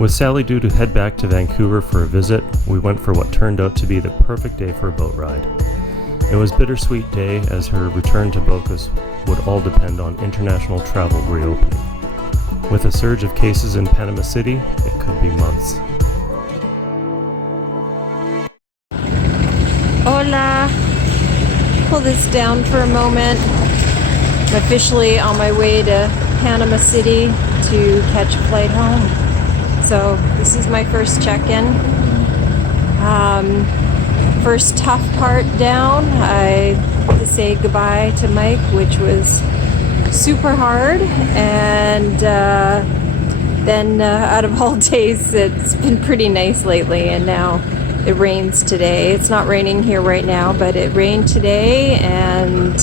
With Sally due to head back to Vancouver for a visit, we went for what turned out to be the perfect day for a boat ride. It was a bittersweet day as her return to Bocas would all depend on international travel reopening. With a surge of cases in Panama City, it could be months. Hola! Pull this down for a moment. I'm officially on my way to Panama City to catch a flight home. So this is my first check-in. First tough part down. I had to say goodbye to Mike, which was super hard. And then out of all days, it's been pretty nice lately. And now it rains today. It's not raining here right now, but it rained today, and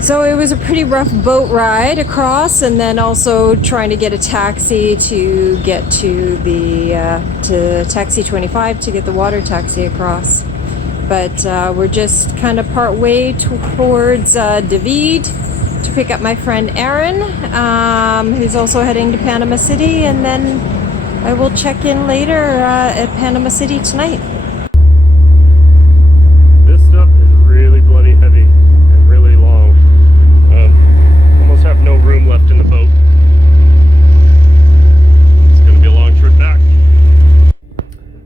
so it was a pretty rough boat ride across, and then also trying to get a taxi to get to the to Taxi 25 to get the water taxi across. But we're just kind of part way towards David to pick up my friend Aaron, who's also heading to Panama City, and then I will check in later at Panama City tonight. This stuff is really bloody heavy and really long. Almost have no room left in the boat. It's going to be a long trip back.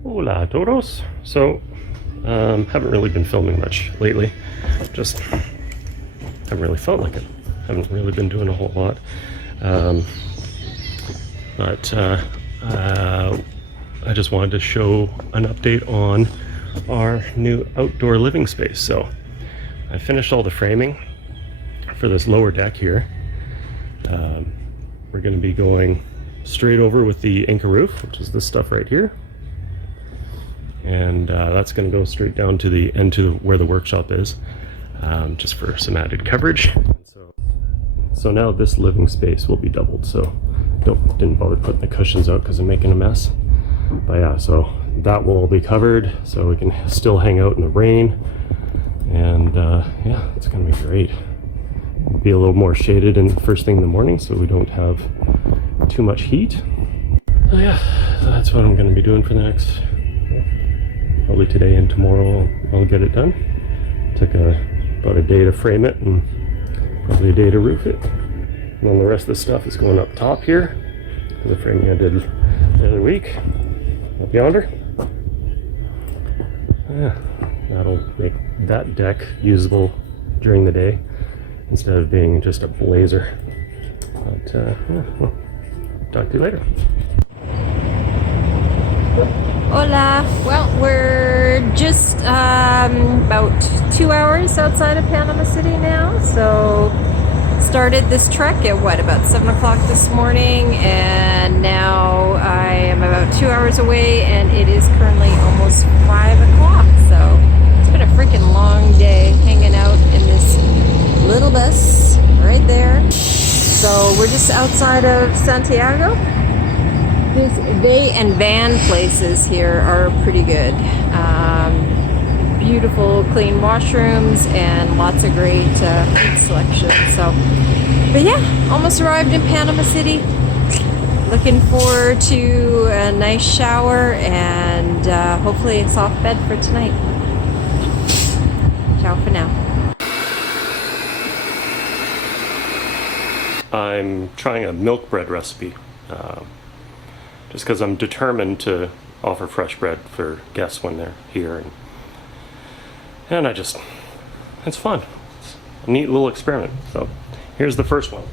Hola todos. So, haven't really been filming much lately. Just haven't really felt like it. Haven't really been doing a whole lot. I just wanted to show an update on our new outdoor living space. So I finished all the framing for this lower deck here. We're going to be going straight over with the Inca roof, which is this stuff right here. And that's going to go straight down to the end to where the workshop is, just for some added coverage. So now this living space will be doubled. So didn't bother putting the cushions out because I'm making a mess. But yeah, so that will all be covered so we can still hang out in the rain. And yeah, it's gonna be great. Be a little more shaded in first thing in the morning so we don't have too much heat. So yeah, that's what I'm gonna be doing for the next, probably today and tomorrow I'll get it done. Took about a day to frame it and probably a day to roof it. And then the rest of the stuff is going up top here. The framing I did the other week. Up yonder. Yeah, that'll make that deck usable during the day instead of being just a blazer. But yeah, well, talk to you later. Hola! Well, we're just about 2 hours outside of Panama City now, so started this trek at about 7 o'clock this morning, and now I am about 2 hours away, and it is currently almost 5 o'clock. So it's been a freaking long day hanging out in this little bus right there. So we're just outside of Santiago. This they and van places here are pretty good. Beautiful clean washrooms and lots of great food selection. So, but yeah, almost arrived in Panama City. Looking forward to a nice shower and hopefully a soft bed for tonight. Ciao for now. I'm trying a milk bread recipe. Just because I'm determined to offer fresh bread for guests when they're here. And it's fun. It's a neat little experiment. So here's the first one.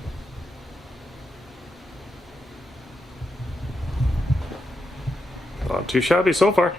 Not too shabby so far.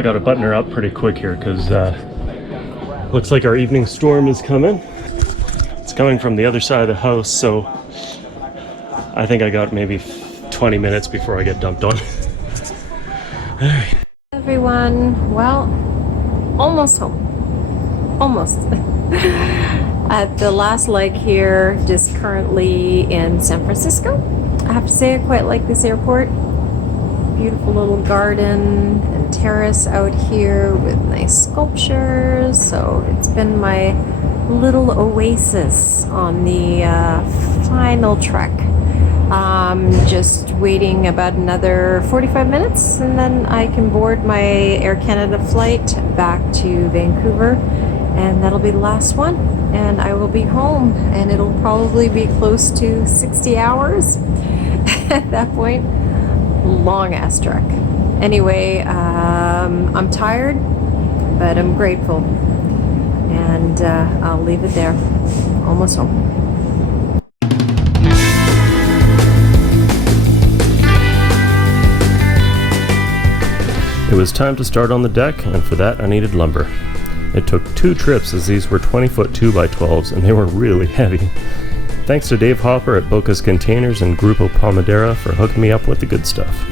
I gotta button her up pretty quick here because looks like our evening storm is coming. It's coming from the other side of the house, so I think I got maybe 20 minutes before I get dumped on. Alright. Everyone, well, almost home. Almost. At the last leg here, just currently in San Francisco. I have to say I quite like this airport. Beautiful little garden and terrace out here with nice sculptures. So it's been my little oasis on the final trek. Just waiting about another 45 minutes and then I can board my Air Canada flight back to Vancouver, and that'll be the last one, and I will be home, and it'll probably be close to 60 hours at that point. Long ass trek. Anyway, I'm tired, but I'm grateful, and I'll leave it there. Almost home. It was time to start on the deck, and for that I needed lumber. It took 2 trips as these were 20-foot 2x12s and they were really heavy. Thanks to Dave Hopper at Bocas Containers and Grupo Palmadera for hooking me up with the good stuff.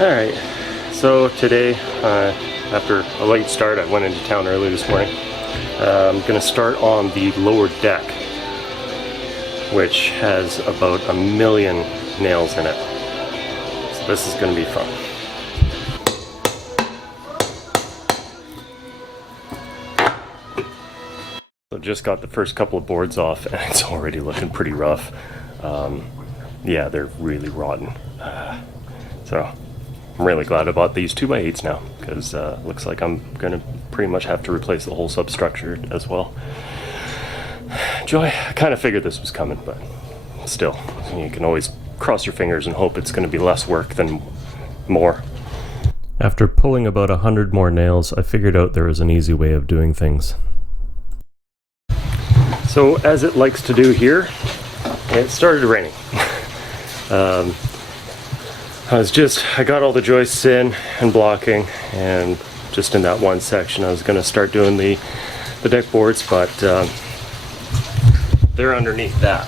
Alright, so today, after a late start, I went into town early this morning. I'm going to start on the lower deck, which has about 1 million nails in it. So this is going to be fun. So just got the first couple of boards off and it's already looking pretty rough. Yeah, they're really rotten. So I'm really glad I bought these 2x8s now, because looks like I'm gonna pretty much have to replace the whole substructure as well. Joy, I kind of figured this was coming, but still, you can always cross your fingers and hope it's gonna be less work than more. After pulling about 100 more nails, I figured out there was an easy way of doing things. So as it likes to do here, it started raining. I got all the joists in and blocking, and just in that one section I was going to start doing the deck boards, but they're underneath that.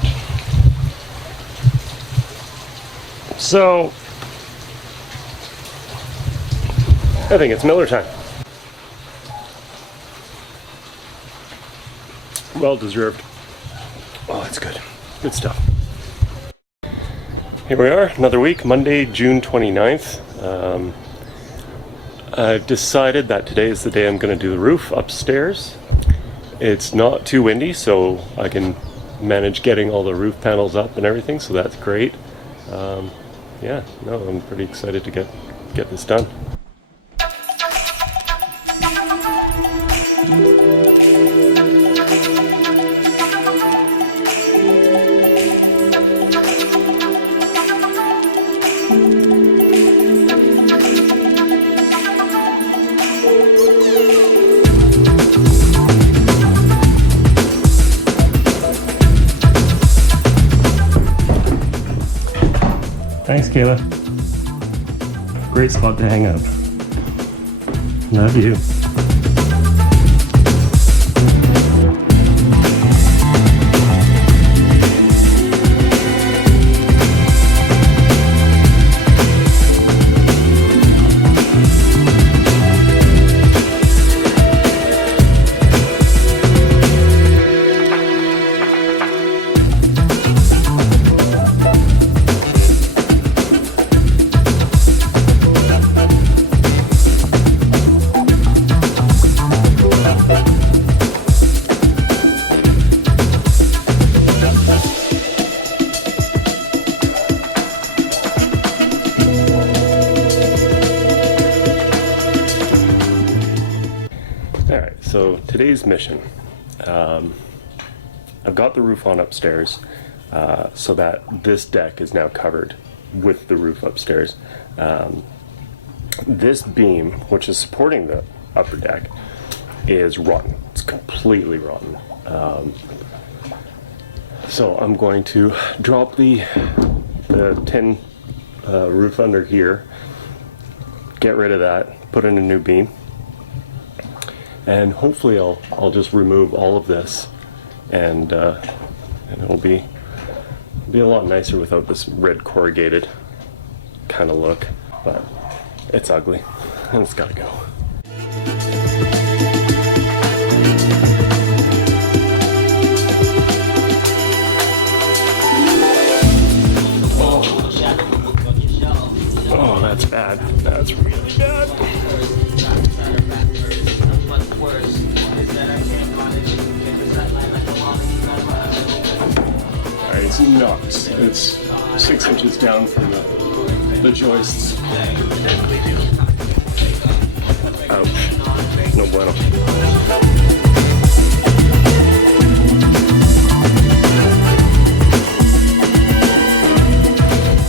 So I think it's Miller time. Well deserved. Oh, that's good. Good stuff. Here we are, another week, Monday, June 29th. I've decided that today is the day I'm going to do the roof upstairs. It's not too windy, so I can manage getting all the roof panels up and everything, so that's great. Yeah, no, I'm pretty excited to get this done. Thanks, Kayla. Great spot to hang out. Love you. So today's mission, I've got the roof on upstairs so that this deck is now covered with the roof upstairs. This beam, which is supporting the upper deck, is rotten. It's completely rotten. So I'm going to drop the tin roof under here, get rid of that, put in a new beam, and hopefully I'll just remove all of this, and it'll be a lot nicer without this red corrugated kind of look. But it's ugly and it's gotta go. Oh, that's bad. That's really bad. Alright, it's nuts. It's 6 inches down from the joists. Ouch. No bueno.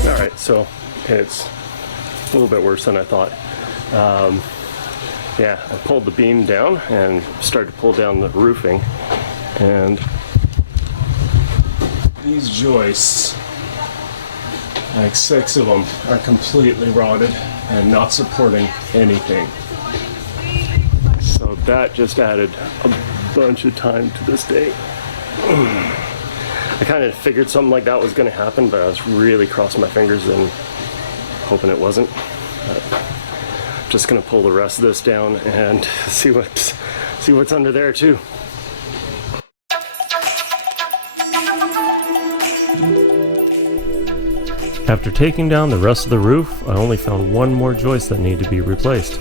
Alright, so it's a little bit worse than I thought. Yeah, I pulled the beam down and started to pull down the roofing, and these joists, like 6 of them, are completely rotted and not supporting anything. So that just added a bunch of time to this day. I kind of figured something like that was going to happen, but I was really crossing my fingers and hoping it wasn't. But I'm just going to pull the rest of this down and see what's under there too. After taking down the rest of the roof, I only found one more joist that needed to be replaced.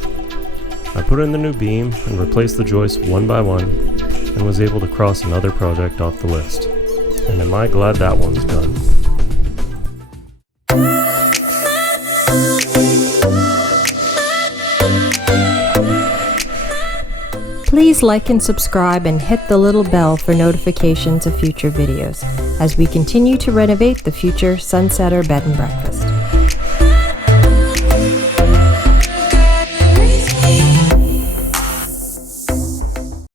I put in the new beam and replaced the joists one by one, and was able to cross another project off the list. And am I glad that one's done. Please like and subscribe and hit the little bell for notifications of future videos as we continue to renovate the future Sunsetter Bed and Breakfast.